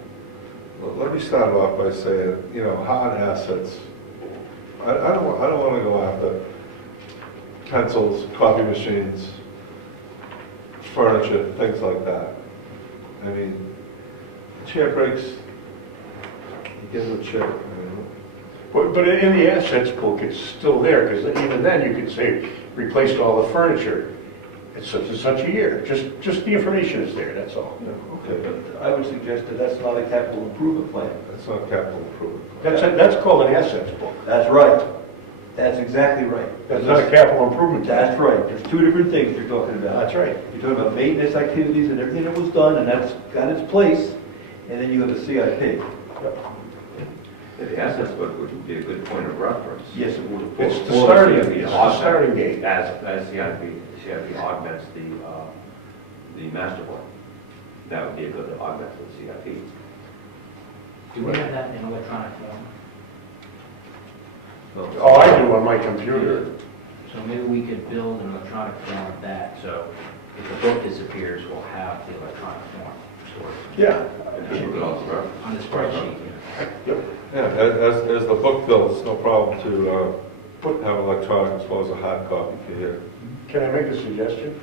Well, let me start off by saying, you know, hard assets. I don't want to go after pencils, copy machines, furniture, things like that. I mean, chair breaks, you get a chair. But in the assets book, it's still there, because even then you could say, replaced all the furniture. It's such and such a year. Just the information is there, that's all. Yeah, okay, but I would suggest that that's not a capital improvement plan. that's not capital improvement. That's called an assets book. That's right. That's exactly right. That's not a capital improvement. That's right. There's two different things you're talking about. That's right. You're talking about maintenance activities and everything that was done, and that's got its place, and then you have the CIP. The assets book would be a good point of reference. Yes, it would. It's the starting gate. As CIP augments the master plan. That would be a good augment to the CIP. Do we have that in electronic form? Oh, I do on my computer. So maybe we could build an electronic form of that, so if the book disappears, we'll have the electronic form stored. Yeah. And we could also reference. On the spreadsheet. Yep. Yeah, as the book builds, no problem to have electronic as well as a hard copy for here. Can I make a suggestion?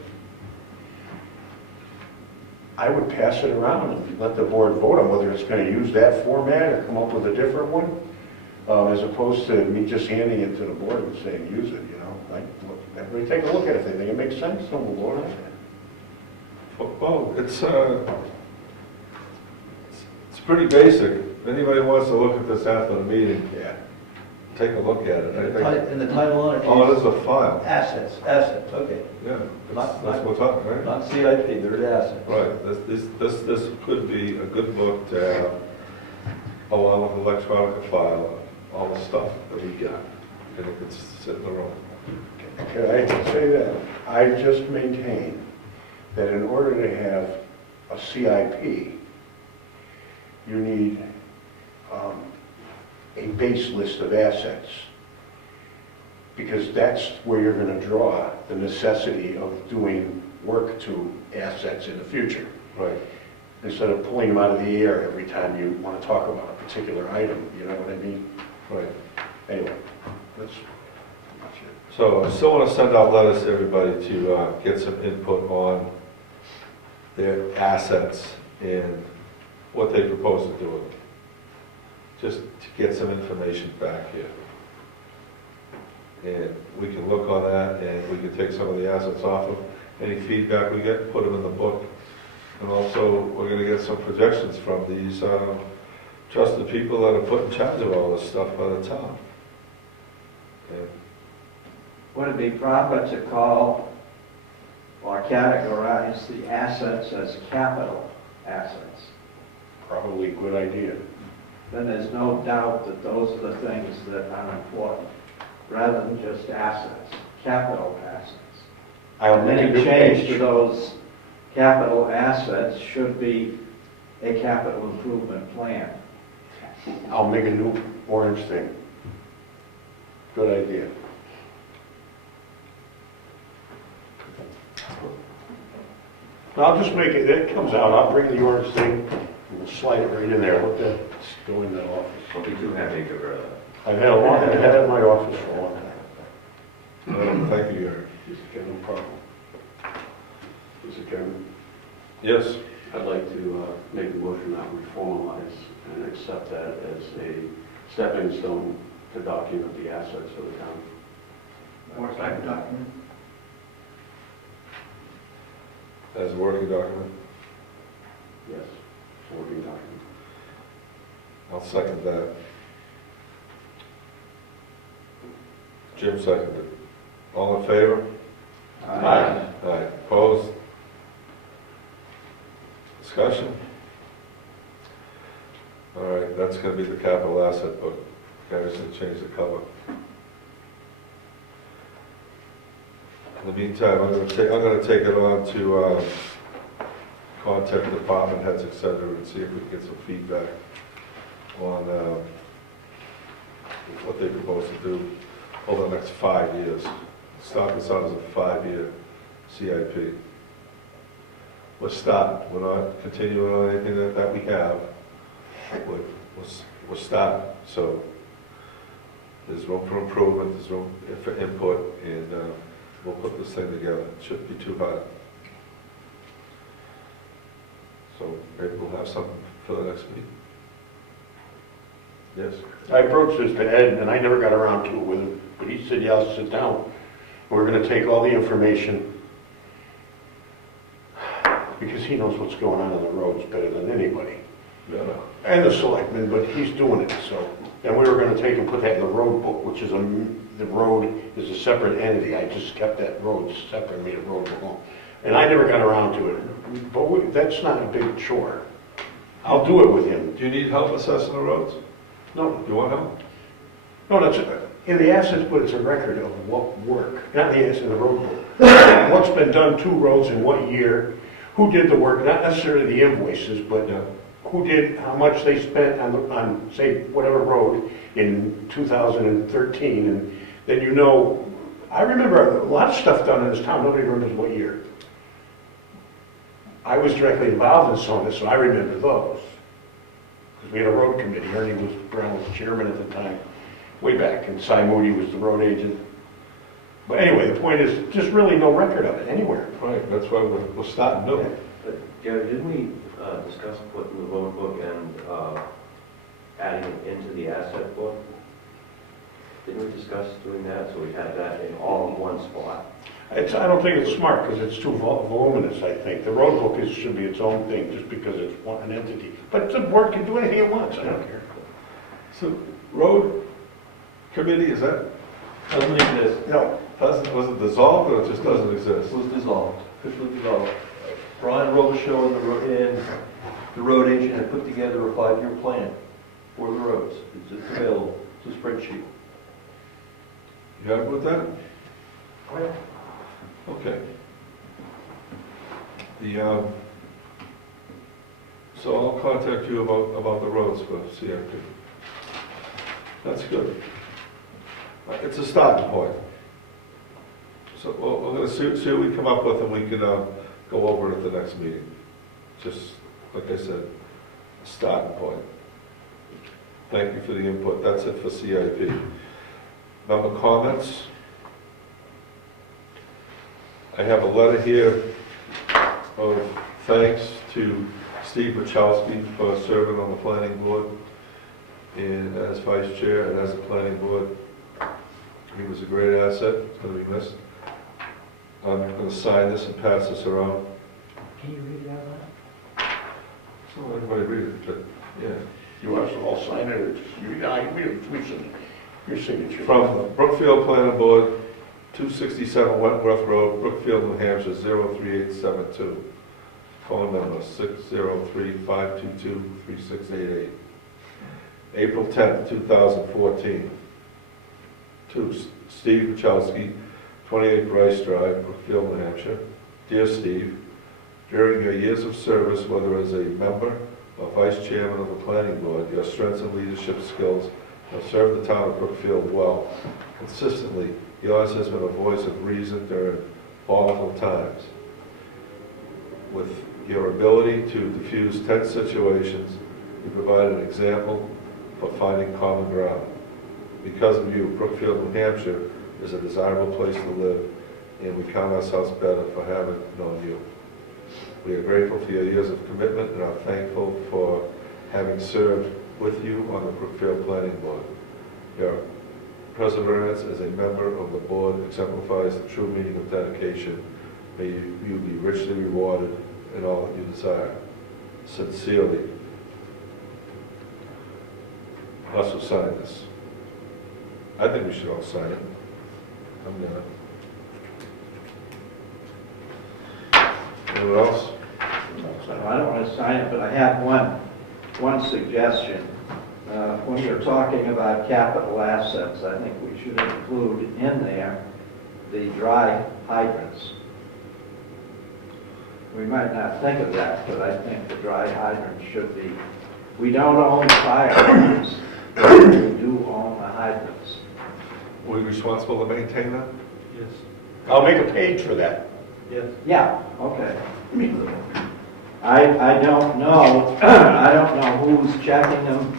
I would pass it around and let the board vote on whether it's going to use that format or come up with a different one, as opposed to me just handing it to the board and saying, use it, you know? Everybody take a look at it. If they think it makes sense, then we'll vote on it. Well, it's pretty basic. If anybody wants to look at this after the meeting, Yeah. take a look at it. I think, And the title on it is... oh, it is a file. Assets, okay. Yeah, Not- that's what we're talking, right? Not CIP, they're assets. Right, this could be a good book to have, along with electronic file, all the stuff that we got, and it could sit in the room. Can I say that? I just maintain that in order to have a CIP, you need a base list of assets, because that's where you're going to draw the necessity of doing work to assets in the future, Right. instead of pulling them out of the air every time you want to talk about a particular item, you know what I mean? Right. Anyway, that's it. So I still want to send out letters to everybody to get some input on their assets and what they propose to do with them. Just to get some information back here. And we can look on that and we can take some of the assets off of any feedback we get, put them in the book. And also, we're going to get some projections from these trusted people that are put in charge of all this stuff by the town. And Would it be proper to call or categorize the assets as capital assets. Probably a good idea. Then there's no doubt that those are the things that are important, rather than just assets, capital assets. I'll And make a any new change to page. those capital assets should be a capital improvement plan. I'll make a new orange thing. Good idea. I'll just make it, it comes out, I'll bring the orange thing, and we'll slide it right in there, let that go in that office. Don't be too happy to get rid of that. I've had it in my office for a long time. Thank you, Gary. Okay, no problem. Mr. Chairman, Yes, I'd like to make a motion that we formalize and accept that as a stepping stone to document the assets of the town. Working document. as a working document. Yes, working document. I'll second that. Jim seconded. All in favor? Aye. Aye. Opposed? Discussion? All right, that's gonna be the capital asset book. Gary's gonna change the cover. In the meantime, I'm gonna take it on to, contact department heads, et cetera, and see if we can get some feedback on, what they propose to do over the next 5 years. Start this out as a 5-year CIP. We're starting, we're not continuing on anything that we have. We're starting, so there's room for improvement, there's room for input, and we'll put this thing together. It shouldn't be too hard. So maybe we'll have something for the next meeting. Yes? I approached this to Ed, and I never got around to it with him, but he said, yeah, I'll sit down. We're gonna take all the information, because he knows what's going on the roads better than anybody. No. And the selectmen, but he's doing it, so. And we were gonna take and put that in the road book, which is the road is a separate entity. I just kept that road separate, made a road book. And I never got around to it, but that's not a big chore. I'll do it with him. Do you need help assessing the roads? No, You want help? no, that's, in the assets, but it's a record of what work, not the assets, in the road book. What's been done to roads in what year, who did the work, not necessarily the invoices, but Yeah. who did, how much they spent on, say, whatever road in 2013, and then you know, I remember a lot of stuff done in this town, nobody remembers what year. I was directly involved in some of this, so I remember those. Because we had a road committee, Ernie Brown was chairman at the time, way back, and Cy Moody was the road agent. But anyway, the point is, just really no record of it anywhere. Right, that's why we're starting new. But Gary, didn't we discuss putting the road book and adding it into the asset book? Didn't we discuss doing that, so we had that in all in one spot? I don't think it's smart, because it's too voluminous, I think. The road book should be its own thing, just because it's an entity. But the board can do anything it wants, I don't care. So, road committee, is that, Doesn't exist. No, was it dissolved or it just doesn't exist? It was dissolved, officially dissolved. Brian Robichaud and the road agent had put together a 5-year plan for the roads. It's just available, it's a spreadsheet. You happy with that? Okay. So I'll contact you about the roads for CIP. That's good. It's a starting point. So we're gonna see what we come up with, and we can go over it at the next meeting. Just, like I said, a starting point. Thank you for the input. That's it for CIP. Member comments? I have a letter here of thanks to Steve Wachowski for serving on the planning board and as vice chair and as a planning board. He was a great asset. It's going to be missed. I'm going to sign this and pass this around. Can you read it out loud? So everybody read it, but yeah. you want us to all sign it, or just, we should, your signature. From Brookfield Planning Board, 267 Wentworth Road, Brookfield, New Hampshire, 03872. Phone number 603-522-3688. April 10th, 2014. To Steve Wachowski, 28 Bryce Drive, Brookfield, New Hampshire. Dear Steve, during your years of service, whether as a member or vice chairman of the planning board, your strengths and leadership skills have served the town of Brookfield well. Consistently, yours has been a voice of reason during volatile times. With your ability to diffuse tense situations, you provide an example for finding common ground. Because of you, Brookfield, New Hampshire is a desirable place to live, and we count ourselves better for having known you. We are grateful for your years of commitment and are thankful for having served with you on the Brookfield Planning Board. Your perseverance as a member of the board exemplifies the true meaning of dedication. May you be richly rewarded in all that you desire. Sincerely. Us will sign this. I think we should all sign it. I'm gonna. Anyone else? So I don't want to sign it, but I have one suggestion. When you're talking about capital assets, I think we should include in there the dry hydrants. We might not think of that, but I think the dry hydrants should be, we don't own fire hydrants, but we do own the hydrants. Were you responsible to maintain that? Yes. I'll make a page for that. Yes. Yeah, okay. I don't know, I don't know who's checking them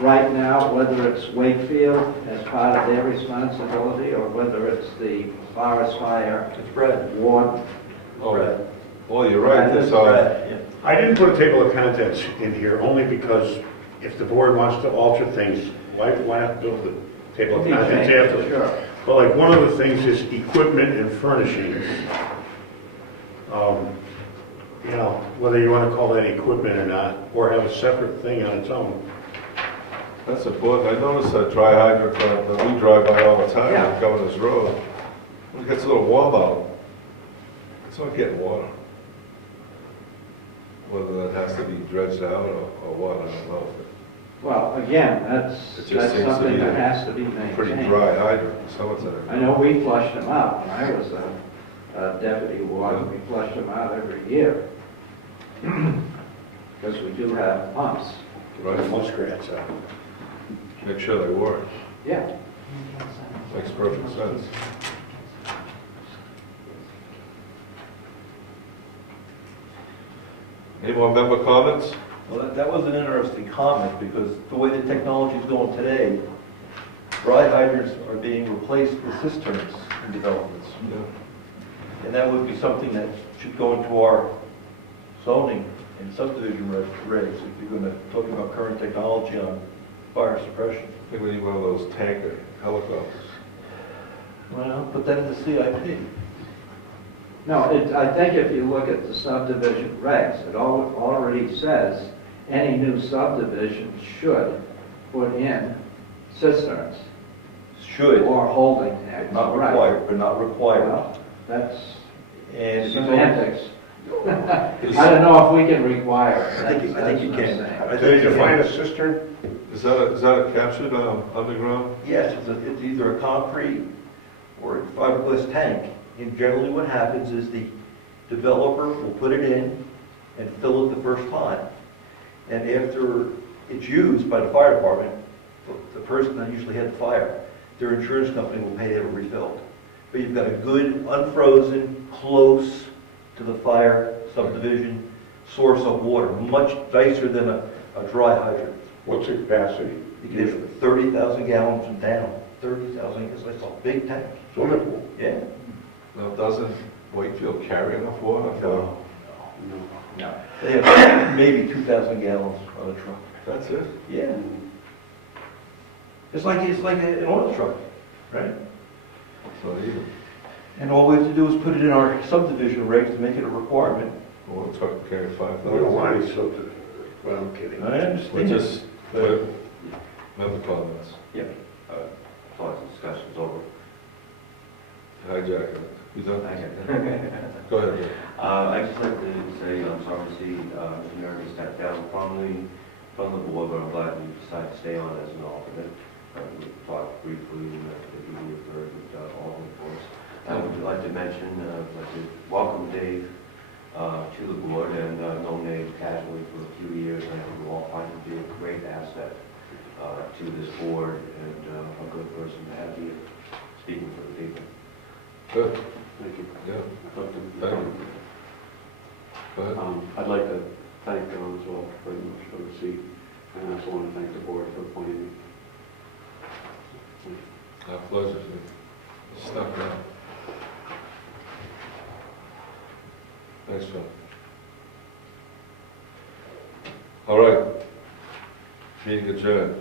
right now, whether it's Wakefield as part of their responsibility, or whether it's the forest fire It's Brad. warden. Oh, Brad. well, you're right, Brad, there's Brad, yeah. I didn't put a table of contents in here only because if the board wants to alter things, why not build the table of contents after? Sure. But like one of the things is equipment and furnishings. You know, whether you want to call that equipment or not, or have a separate thing on its own. That's important. I noticed that dry hydrant that we drive by all the time Yeah. on Governor's Road. When it gets a little warm out, it's not getting water. Whether that has to be dredged out or what, I don't know. Well, again, that's It just seems to something be that a has to be maintained. Pretty dry hydrant in summertime. I know we flushed them out when I was a deputy warden. We flushed them out every year. Because we do have pumps. Right, Muskrats out. make sure they work. Yeah. Makes perfect sense. Any more member comments? Well, that was an interesting comment, because the way the technology is going today, dry hydrants are being replaced with cisterns in developments. And that would be something that should go into our zoning and subdivision regs, if you're going to talk about current technology on fire suppression. I think we need one of those tanker helicopters. Well, put that in the CIP. No, I think if you look at the subdivision regs, it already says any new subdivision should put in cisterns Should, or holding tanks. not Right. required, but not required. Well, that's And if you semantics. I don't know if we can require it. I think you That's can. what I'm saying. I Do think they you define can. a cistern? Is that captured underground? Yes, it's either a concrete or a fiberglass tank. And generally what happens is the developer will put it in and fill it the first time. And after it's used by the fire department, the person that usually had the fire, their insurance company will pay to have it refilled. But you've got a good, unfrozen, close to the fire subdivision source of water, much nicer than a dry hydrant. What's the capacity? You can have 30,000 gallons and down. 30,000, that's a big tank. Swimming pool? Yeah. Now, doesn't Wakefield carry enough water? No. No. They have maybe 2,000 gallons on a truck. That's it? Yeah. It's like an oil truck, right? So even, And all we have to do is put it in our subdivision regs to make it a requirement. well, it's like carrying We 5,000. don't want any subdivision. Well, I'm kidding. I We understand. just, member comments. As far as the discussion's over. hijacking it. You done? Okay. Go ahead, Rick. I'd just like to say I'm sorry to see Mr. American step down from the board, but I'm glad you decided to stay on as an alternate. We talked briefly that you were very good alternate for us. I would like to mention, I'd like to welcome Dave to the board, and known Dave casually for a few years, and I think we'll all find him to be a great asset to this board, and a good person to have here speaking for the people. Good, Thank you. yeah, I'd like to- thank you. Go ahead. I'd like to thank Don as well very much for the seat, and I also want to thank the board for appointing me. Our pleasure. Step down. Thanks, Phil. All right. Meeting adjourned.